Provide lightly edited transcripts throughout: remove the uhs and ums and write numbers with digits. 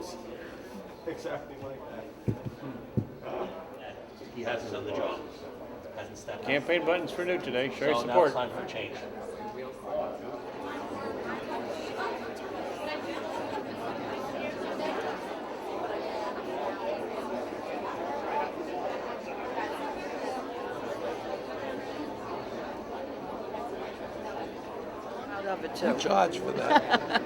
looks exactly like that. He hasn't done the job. Hasn't stepped up. Campaign buttons for NEWT today. Show your So now support. it's time for change. Of it too. Charge for that.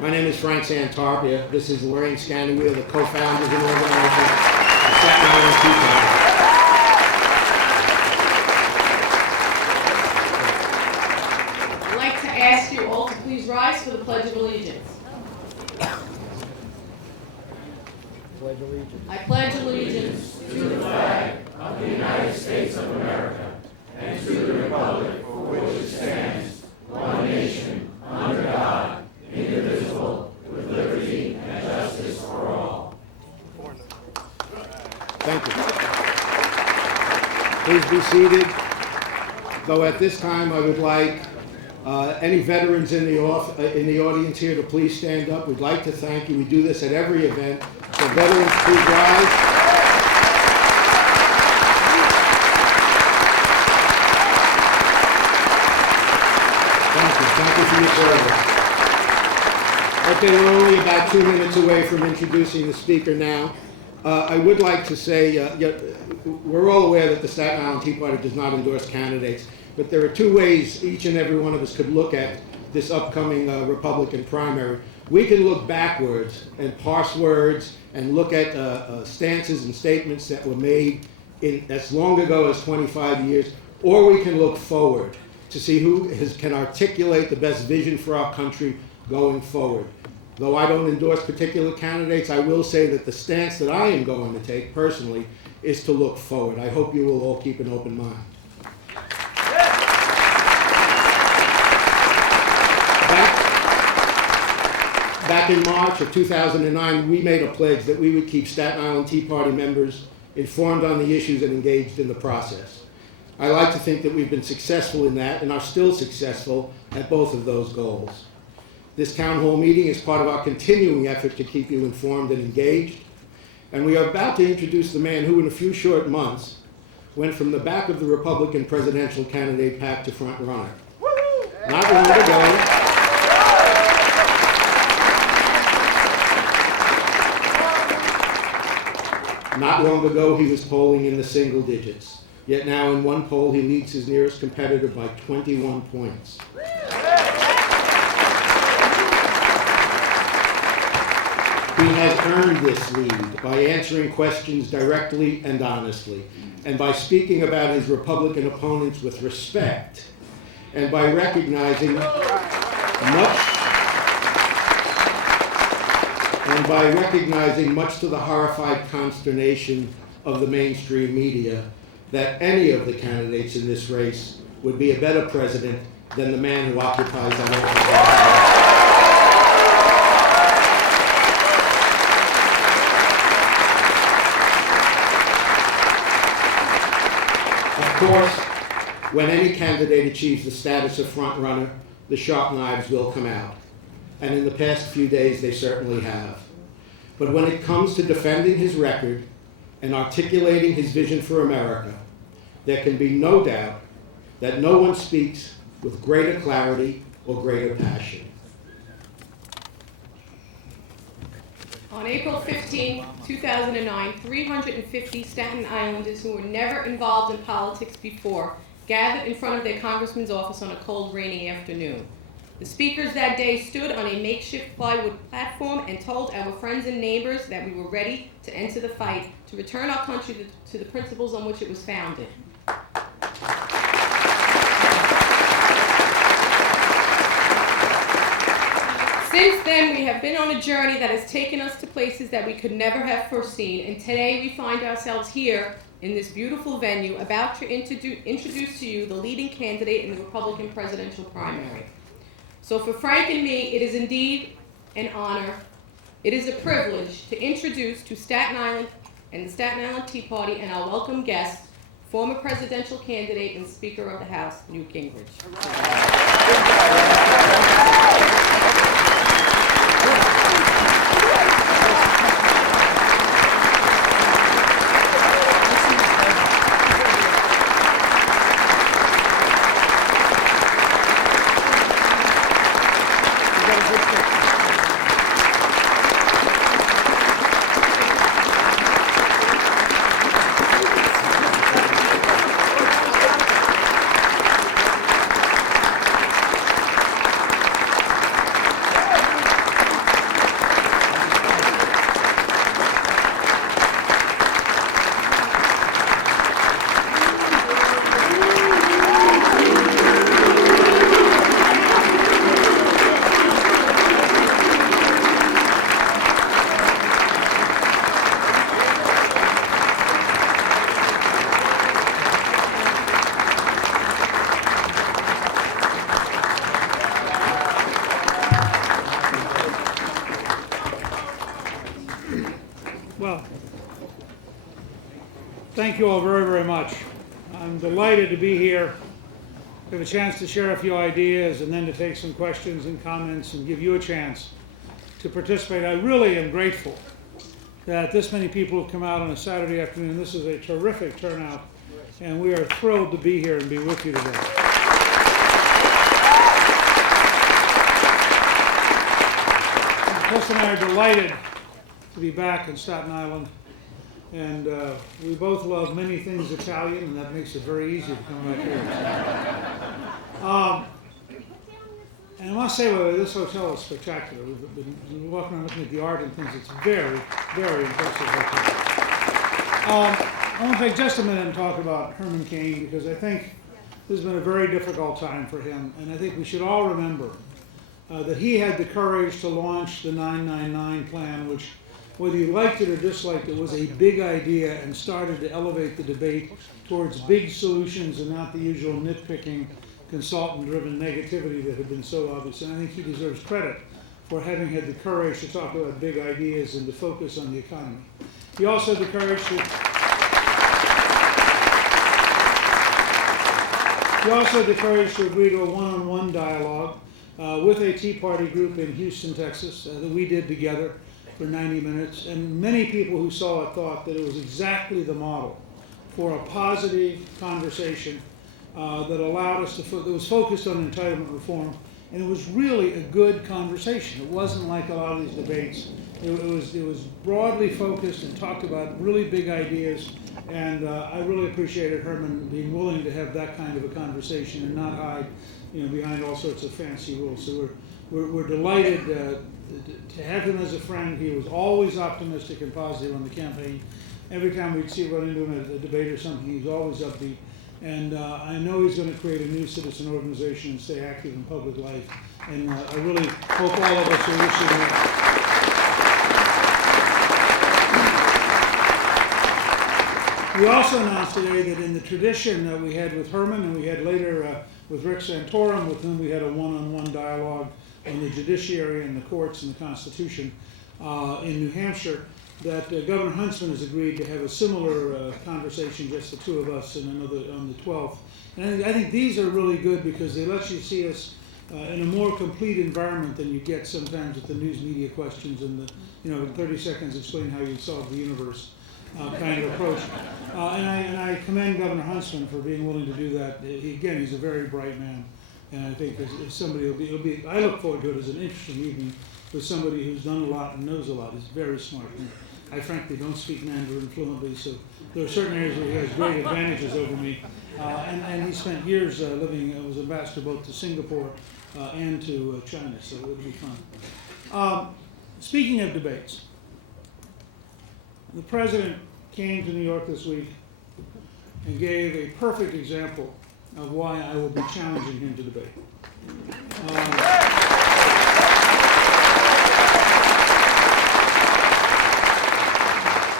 My name is Frank Santarpia. This is Lorraine Scanlon. We are the co-founders and organizers of Staten Island Tea Party. I'd like to ask you all to please rise for the Pledge of Allegiance. Pledge allegiance. I pledge allegiance to the flag of the United States of America and to the republic for which it stands, one nation, under God, indivisible, with liberty and justice for all. Thank you. Please be seated. Though at this time I would like any veterans in the audience here to please stand up. We'd like to thank you. We do this at every event. So veterans, please rise. Thank you. Thank you for your service. Okay, we're only about 2 minutes away from introducing the speaker now. I would like to say, we're all aware that the Staten Island Tea Party does not endorse candidates, but there are two ways each and every one of us could look at this upcoming Republican primary. We can look backwards and parse words and look at stances and statements that were made in as long ago as 25 years, or we can look forward to see who can articulate the best vision for our country going forward. Though I don't endorse particular candidates, I will say that the stance that I am going to take personally is to look forward. I hope you will all keep an open mind. Back in March of 2009, we made a pledge that we would keep Staten Island Tea Party members informed on the issues and engaged in the process. I like to think that we've been successful in that and are still successful at both of those goals. This town hall meeting is part of our continuing effort to keep you informed and engaged, and we are about to introduce the man who in a few short months went from the back of the Republican presidential candidate pack to front runner. Not long ago, he was polling in the single digits. Yet now in one poll, he leads his nearest competitor by 21 points. He has earned this lead by answering questions directly and honestly, and by speaking about his Republican opponents with respect, and by recognizing much to the horrified consternation of the mainstream media, that any of the candidates in this race would be a better president than the man who occupies that office. Of course, when any candidate achieves the status of front-runner, the sharp knives will come out. And in the past few days, they certainly have. But when it comes to defending his record and articulating his vision for America, there can be no doubt that no one speaks with greater clarity or greater passion. On April 15, 2009, 350 Staten Islanders who were never involved in politics before gathered in front of their congressman's office on a cold, rainy afternoon. The speakers that day stood on a makeshift plywood platform and told our friends and neighbors that we were ready to enter the fight to return our country to the principles on which it was founded. Since then, we have been on a journey that has taken us to places that we could never have foreseen, and today we find ourselves here in this beautiful venue about to introduce to you the leading candidate in the Republican presidential primary. So for Frank and me, it is indeed an honor, it is a privilege to introduce to Staten Island and the Staten Island Tea Party and our welcome guest, former presidential candidate and Speaker of the House, Newt Gingrich. Well, thank you all very, very much. I'm delighted to be here, to have a chance to share a few ideas and then to take some questions and comments and give you a chance to participate. I really am grateful that this many people have come out on a Saturday afternoon. This is a terrific turnout, and we are thrilled to be here and be with you today. Chris and I are delighted to be back in Staten Island, and we both love many things Italian, and that makes it very easy to come back here. And I must say, well, this hotel is spectacular. We've been walking around looking at the art and things. It's very, very impressive hotel. I want to take just a minute and talk about Herman Cain, because I think this has been a very difficult time for him, and I think we should all remember that he had the courage to launch the 999 plan, which, whether you liked it or disliked it, was a big idea and started to elevate the debate towards big solutions and not the usual nitpicking, consultant-driven negativity that had been so obvious. And I think he deserves credit for having had the courage to talk about big ideas and to focus on the economy. He also had the courage to agree to a one-on-one dialogue with a Tea Party group in Houston, Texas, that we did together for 90 minutes. And many people who saw it thought that it was exactly the model for a positive conversation that allowed us to, that was focused on entitlement reform. And it was really a good conversation. It wasn't like a lot of these debates. It was broadly focused and talked about really big ideas. And I really appreciated Herman being willing to have that kind of a conversation and not hide, behind all sorts of fancy rules. So we're delighted to have him as a friend. He was always optimistic and positive on the campaign. Every time we'd run into him at a debate or something, he's always upbeat. And I know he's going to create a new citizen organization and stay active in public life. And I really hope all of us are wishing him. We also announced today that in the tradition that we had with Herman and we had later with Rick Santorum, with whom we had a one-on-one dialogue on the judiciary and the courts and the Constitution in New Hampshire, that Governor Huntsman has agreed to have a similar conversation, just the two of us, and another on the 12th. And I think these are really good because they let you see us in a more complete environment than you get sometimes with the news media questions and the, in 30 seconds explain how you solve the universe kind of approach. And I commend Governor Huntsman for being willing to do that. Again, he's a very bright man, and I think as somebody I look forward to it as an interesting evening with somebody who's done a lot and knows a lot. He's very smart. I frankly don't speak Mandarin fluently, so there are certain areas where he has great advantages over me. And he spent years living, was ambassador both to Singapore and to China, so it'll be fun. Speaking of debates, the president came to New York this week and gave a perfect example of why I will be challenging him to debate.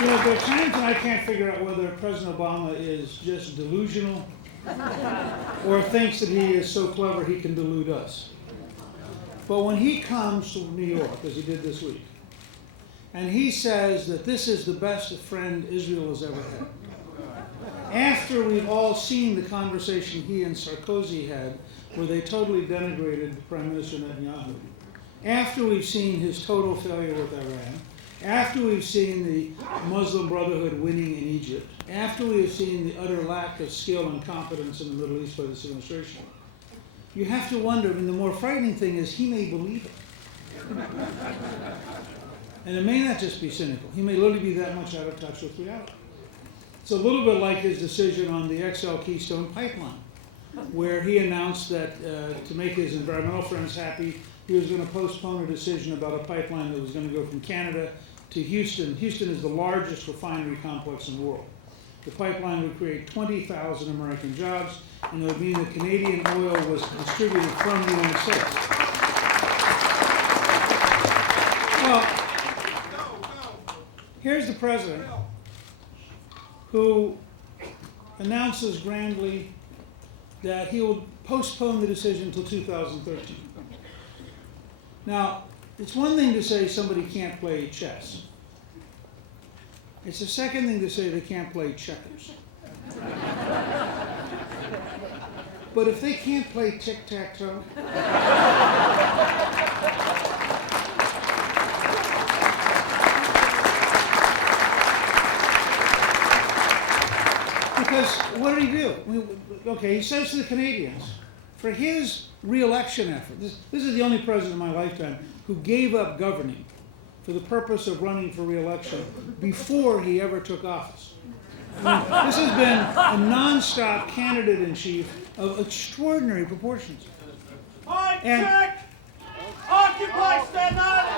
You know, there are times when I can't figure out whether President Obama is just delusional or thinks that he is so clever he can delude us. But when he comes to New York, as he did this week, and he says that this is the best friend Israel has ever had, after we've all seen the conversation he and Sarkozy had, where they totally denigrated Prime Minister Netanyahu, after we've seen his total failure with Iran, after we've seen the Muslim Brotherhood winning in Egypt, after we have seen the utter lack of skill and competence in the Middle East by this administration, you have to wonder, and the more frightening thing is he may believe it. And it may not just be cynical. He may literally be that much out of touch with reality. It's a little bit like his decision on the XL Keystone Pipeline, where he announced that to make his environmental friends happy, he was going to postpone a decision about a pipeline that was going to go from Canada to Houston. Houston is the largest refinery complex in the world. The pipeline would create 20,000 American jobs, and it would mean that Canadian oil was distributed from the United States. Well, here's the president who announces grandly that he will postpone the decision until 2013. Now, it's one thing to say somebody can't play chess. It's a second thing to say they can't play checkers. But if they can't play tic-tac-toe, because what did he do? Okay, he says to the Canadians, for his re-election effort, this is the only president in my lifetime who gave up governing for the purpose of running for re-election before he ever took office. I mean, this has been a non-stop candidate-in-chief of extraordinary proportions. And Check! Occupy Staten Island!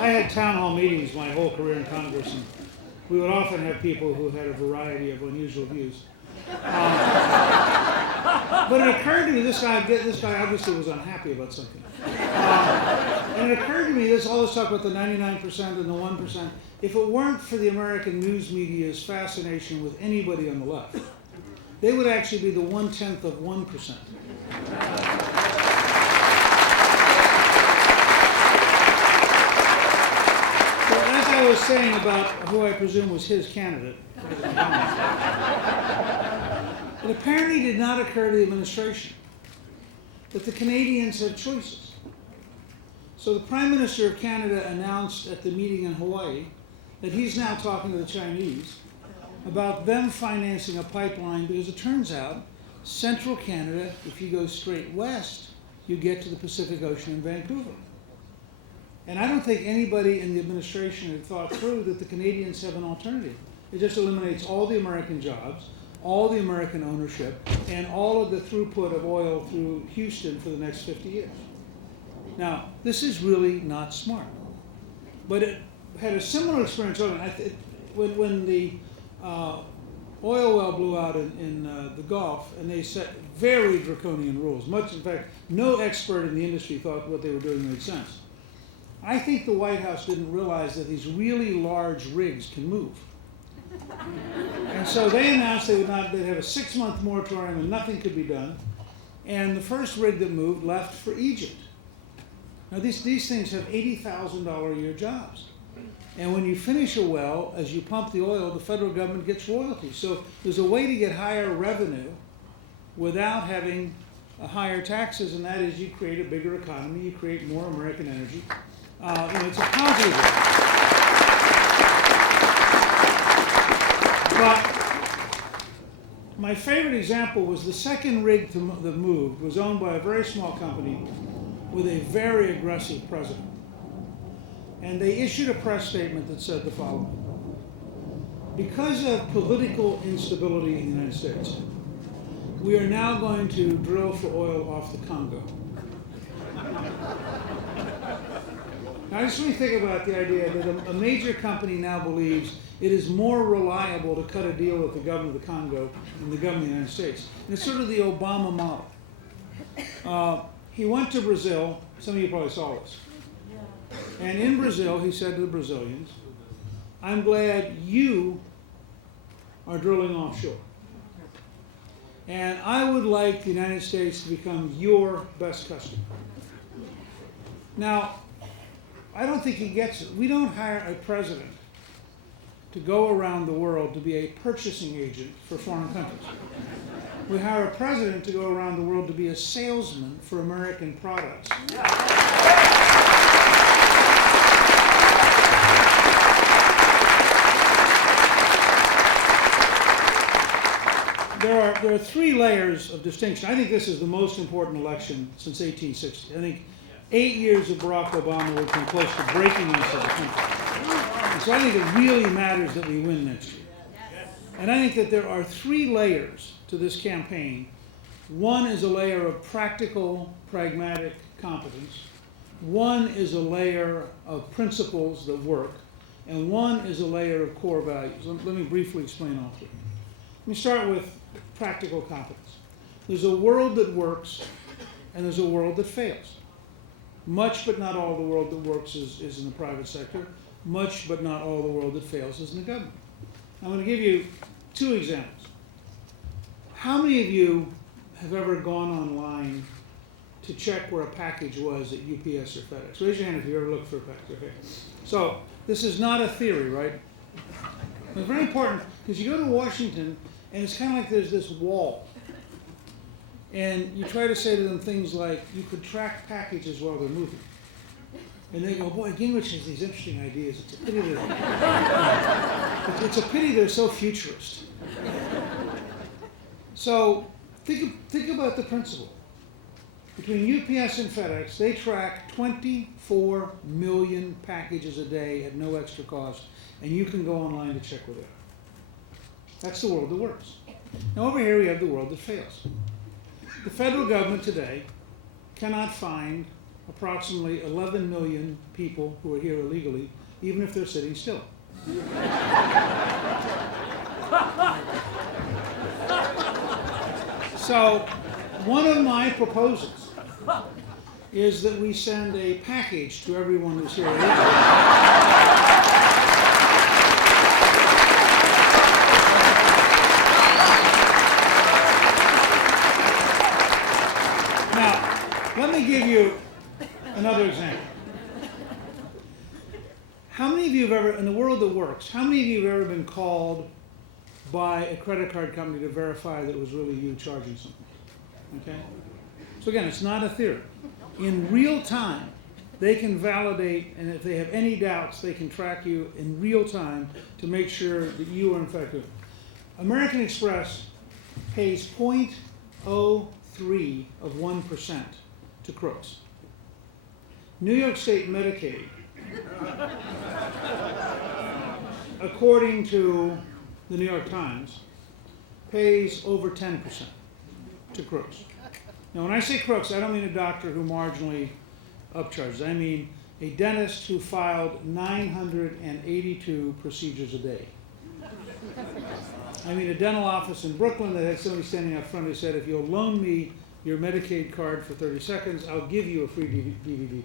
I had town hall meetings my whole career in Congress, and we would often have people who had a variety of unusual views. But it occurred to me, this guy obviously was unhappy about something. And it occurred to me, all this talk about the 99% and the 1%, if it weren't for the American news media's fascination with anybody on the left, they would actually be the 1/10 of 1%. As I was saying about who I presume was his candidate, it apparently did not occur to the administration that the Canadians have choices. So the Prime Minister of Canada announced at the meeting in Hawaii that he's now talking to the Chinese about them financing a pipeline, because it turns out central Canada, if you go straight west, you get to the Pacific Ocean in Vancouver. And I don't think anybody in the administration had thought through that the Canadians have an alternative. It just eliminates all the American jobs, all the American ownership, and all of the throughput of oil through Houston for the next 50 years. Now, this is really not smart. But it had a similar experience when the oil well blew out in the Gulf, and they set very draconian rules. Much, in fact, no expert in the industry thought what they were doing made sense. I think the White House didn't realize that these really large rigs can move. And so they announced they'd have a 6-month moratorium and nothing could be done. And the first rig that moved left for Egypt. Now these things have $80,000 a year jobs. And when you finish a well, as you pump the oil, the federal government gets royalties. So there's a way to get higher revenue without having higher taxes, and that is you create a bigger economy, you create more American energy. It's a positive way. But my favorite example was the second rig that moved was owned by a very small company with a very aggressive president. And they issued a press statement that said the following: because of political instability in the United States, we are now going to drill for oil off the Congo. Now, I just want to think about the idea that a major company now believes it is more reliable to cut a deal with the government of the Congo than the government of the United States. And it's sort of the Obama model. He went to Brazil. Some of you probably saw this. And in Brazil, he said to the Brazilians, I'm glad you are drilling offshore. And I would like the United States to become your best customer. Now, I don't think he gets it. We don't hire a president to go around the world to be a purchasing agent for foreign countries. We hire a president to go around the world to be a salesman for American products. There are 3 layers of distinction. I think this is the most important election since 1860. I think 8 years of Barack Obama would come close to breaking this as a country. And so I think it really matters that we win next year. And I think that there are 3 layers to this campaign. One is a layer of practical, pragmatic competence. One is a layer of principles that work. And one is a layer of core values. Let me briefly explain all 3. Let me start with practical competence. There's a world that works, and there's a world that fails. Much but not all the world that works is in the private sector. Much but not all the world that fails is in the government. I'm going to give you 2 examples. How many of you have ever gone online to check where a package was at UPS or FedEx? Raise your hand if you ever looked for a package. Okay. So this is not a theory, right? It's very important because you go to Washington and it's kind of like there's this wall. And you try to say to them things like, you could track packages while they're moving. And they go, boy, Gingrich has these interesting ideas. It's a pity they're so futurist. So think about the principle. Between UPS and FedEx, they track 24 million packages a day at no extra cost, and you can go online to check where they are. That's the world that works. Now over here we have the world that fails. The federal government today cannot find approximately 11 million people who are here illegally, even if they're sitting still. So one of my proposals is that we send a package to everyone who's here illegally. Let me give you another example. How many of you have ever, in the world that works, how many of you have ever been called by a credit card company to verify that it was really you charging something? Okay? So again, it's not a theory. In real time, they can validate, and if they have any doubts, they can track you in real time to make sure that you are infected. American Express pays 0.03 of 1% to crooks. New York State Medicaid, according to the New York Times, pays over 10% to crooks. Now, when I say crooks, I don't mean a doctor who marginally upcharges. I mean a dentist who filed 982 procedures a day. I mean, a dental office in Brooklyn that had somebody standing out front who said, if you'll loan me your Medicaid card for 30 seconds, I'll give you a free DVD player.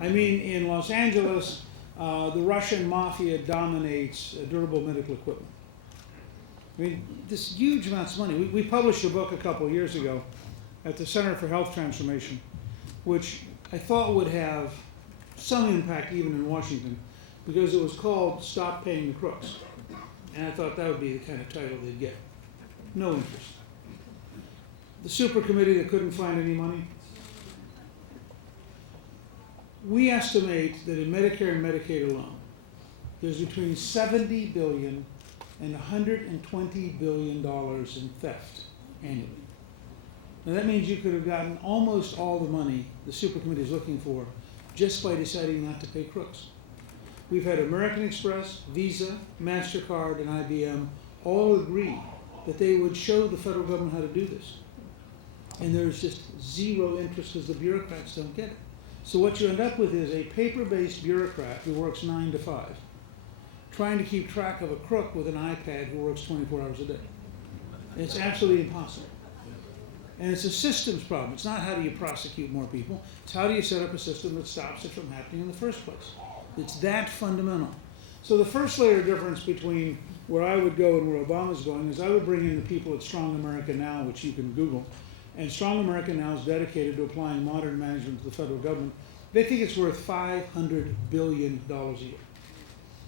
I mean, in Los Angeles, the Russian mafia dominates durable medical equipment. I mean, this huge amounts of money. We published a book a couple of years ago at the Center for Health Transformation, which I thought would have some impact even in Washington, because it was called Stop Paying the Crooks. And I thought that would be the kind of title they'd get. No interest. The super committee that couldn't find any money. We estimate that in Medicare and Medicaid alone, there's between $70 billion and $120 billion in theft annually. Now that means you could have gotten almost all the money the super committee is looking for just by deciding not to pay crooks. We've had American Express, Visa, MasterCard, and IBM all agree that they would show the federal government how to do this. And there's just zero interest because the bureaucrats don't get it. So what you end up with is a paper-based bureaucrat who works 9 to 5, trying to keep track of a crook with an iPad who works 24 hours a day. And it's absolutely impossible. And it's a systems problem. It's not how do you prosecute more people. It's how do you set up a system that stops it from happening in the first place. It's that fundamental. So the first layer of difference between where I would go and where Obama's going is I would bring in the people at Strong America Now, which you can Google. And Strong America Now is dedicated to applying modern management to the federal government. They think it's worth $500 billion a year.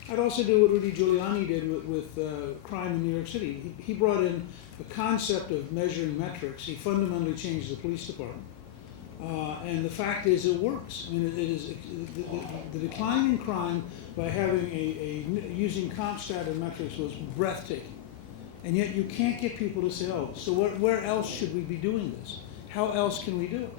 I'd also do what Rudy Giuliani did with crime in New York City. He brought in the concept of measuring metrics. He fundamentally changed the police department. And the fact is, it works. I mean, it is the decline in crime by having using CompStat and metrics was breathtaking. And yet you can't get people to say, oh, so where else should we be doing this? How else can we do it?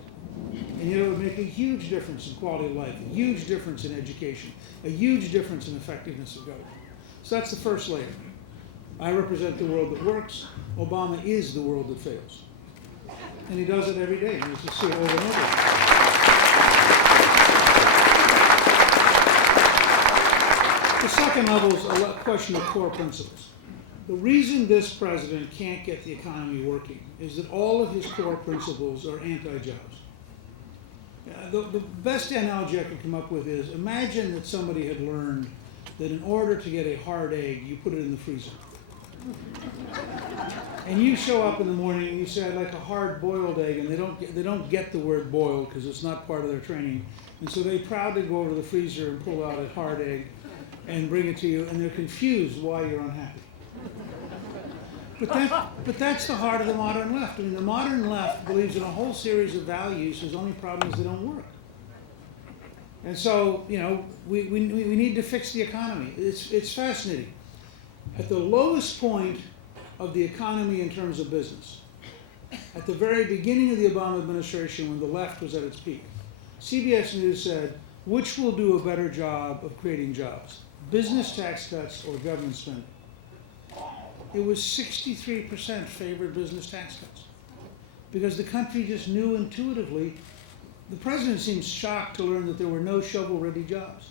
And yet it would make a huge difference in quality of life, a huge difference in education, a huge difference in effectiveness of government. So that's the first layer. I represent the world that works. Obama is the world that fails. And he does it every day. You just see it over and over. The second level is a question of core principles. The reason this president can't get the economy working is that all of his core principles are anti-jobs. The best analogy I could come up with is, imagine that somebody had learned that in order to get a hard egg, you put it in the freezer. And you show up in the morning and you say, I'd like a hard-boiled egg, and they don't get the word boiled because it's not part of their training. And so they proudly go over to the freezer and pull out a hard egg and bring it to you, and they're confused why you're unhappy. But that's the heart of the modern left. I mean, the modern left believes in a whole series of values whose only problem is they don't work. And so, you know, we need to fix the economy. It's fascinating. At the lowest point of the economy in terms of business, at the very beginning of the Obama administration when the left was at its peak, CBS News said, which will do a better job of creating jobs, business tax cuts or government spending? It was 63% favored business tax cuts because the country just knew intuitively. The president seems shocked to learn that there were no shovel-ready jobs.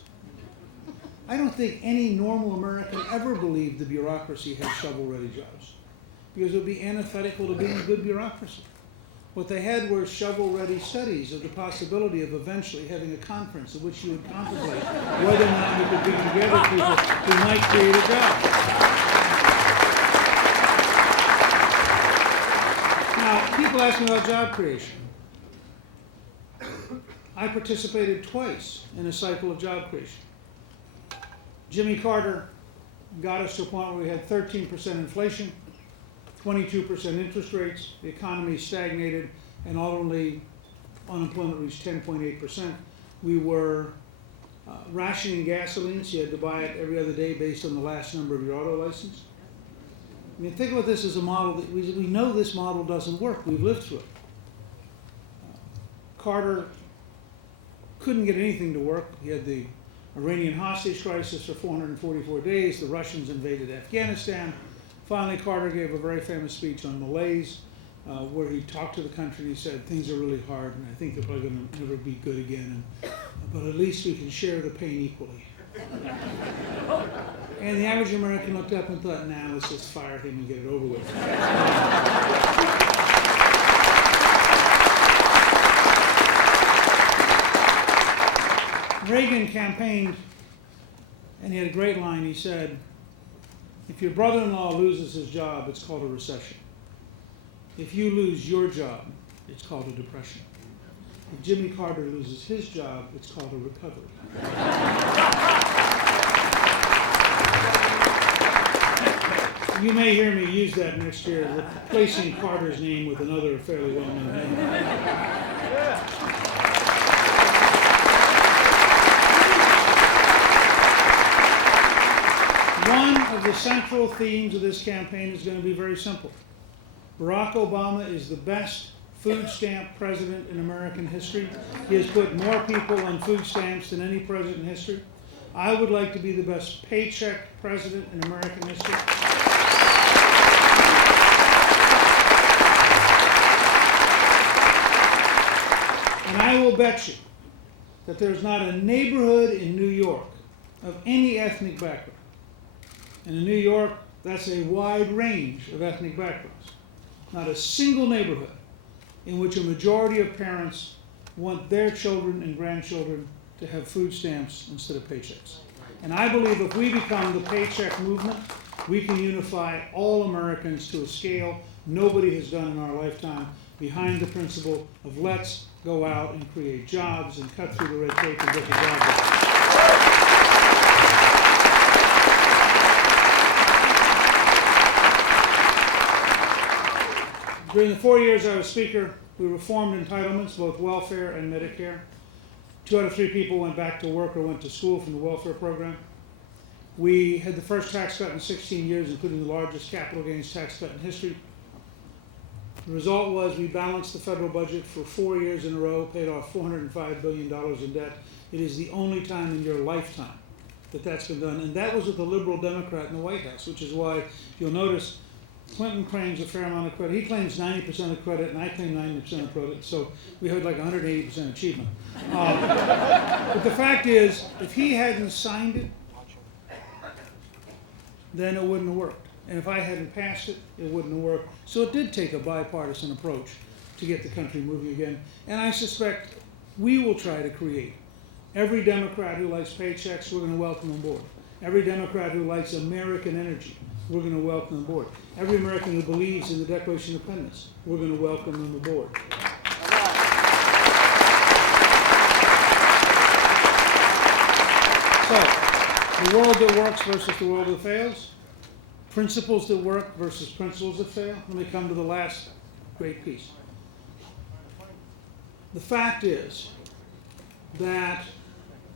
I don't think any normal American ever believed the bureaucracy had shovel-ready jobs because it would be antithetical to being a good bureaucracy. What they had were shovel-ready studies of the possibility of eventually having a conference at which you would contemplate whether or not you could bring together people who might create a job. Now, people ask me about job creation. I participated twice in a cycle of job creation. Jimmy Carter got us to a point where we had 13% inflation, 22% interest rates, the economy stagnated, and ultimately unemployment reached 10.8%. We were rationing gasoline, so you had to buy it every other day based on the last number of your auto license. I mean, think about this as a model that we know this model doesn't work. We've lived through it. Carter couldn't get anything to work. He had the Iranian hostage crisis for 444 days. The Russians invaded Afghanistan. Finally, Carter gave a very famous speech on malaise where he talked to the country and he said, things are really hard and I think they're probably going to never be good again, but at least we can share the pain equally. And the average American looked up and thought, nah, let's just fire him and get it over with. Reagan campaigned, and he had a great line. He said, if your brother-in-law loses his job, it's called a recession. If you lose your job, it's called a depression. If Jimmy Carter loses his job, it's called a recovery. You may hear me use that next year, replacing Carter's name with another fairly well-known name. One of the central themes of this campaign is going to be very simple. Barack Obama is the best food stamp president in American history. He has put more people on food stamps than any president in history. I would like to be the best paycheck president in American history. And I will bet you that there's not a neighborhood in New York of any ethnic background. And in New York, that's a wide range of ethnic backgrounds. Not a single neighborhood in which a majority of parents want their children and grandchildren to have food stamps instead of paychecks. And I believe if we become the paycheck movement, we can unify all Americans to a scale nobody has done in our lifetime, behind the principle of let's go out and create jobs and cut through the red tape and get the job done. During the 4 years I was Speaker, we reformed entitlements, both welfare and Medicare. 2 out of 3 people went back to work or went to school from the welfare program. We had the first tax cut in 16 years, including the largest capital gains tax cut in history. The result was we balanced the federal budget for 4 years in a row, paid off $405 billion in debt. It is the only time in your lifetime that that's been done. And that was with a liberal Democrat in the White House, which is why you'll notice Clinton claims a fair amount of credit. He claims 90% of credit, and I claim 90% of credit, so we had like 180% achievement. But the fact is, if he hadn't signed it, then it wouldn't have worked. And if I hadn't passed it, it wouldn't have worked. So it did take a bipartisan approach to get the country moving again. And I suspect we will try to create. Every Democrat who likes paychecks, we're going to welcome on board. Every Democrat who likes American energy, we're going to welcome them aboard. Every American who believes in the Declaration of Independence, we're going to welcome them aboard. So, the world that works versus the world that fails, principles that work versus principles that fail. Let me come to the last great piece. The fact is that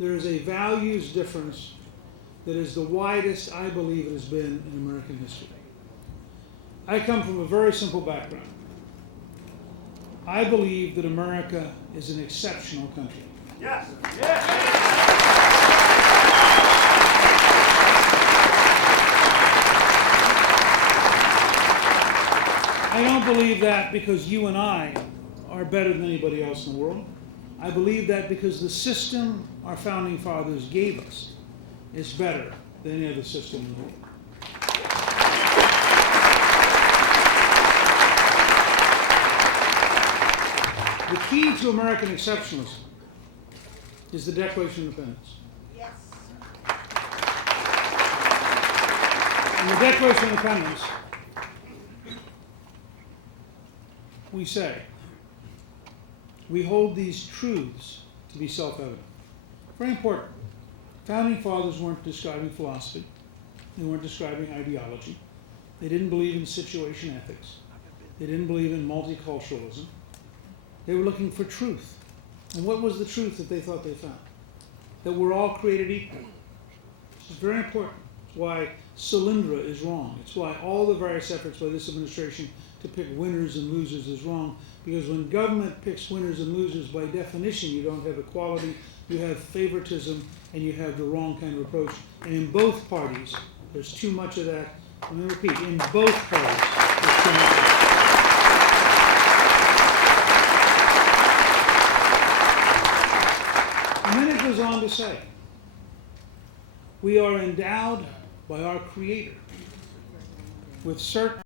there is a values difference that is the widest, I believe, it has been in American history. I come from a very simple background. I believe that America is an exceptional country. Yes. I don't believe that because you and I are better than anybody else in the world. I believe that because the system our founding fathers gave us is better than any other system in the world. The key to American exceptionalism is the Declaration of Independence. Yes. In the Declaration of Independence, we say, we hold these truths to be self-evident. Very important. Founding fathers weren't describing philosophy. They weren't describing ideology. They didn't believe in situation ethics. They didn't believe in multiculturalism. They were looking for truth. And what was the truth that they thought they found? That we're all created equal. This is very important. It's why Solyndra is wrong. It's why all the various efforts by this administration to pick winners and losers is wrong. Because when government picks winners and losers, by definition, you don't have equality, you have favoritism, and you have the wrong kind of approach. And in both parties, there's too much of that. Let me repeat, in both parties, there's too much of that. And then it goes on to say, we are endowed by our Creator with certain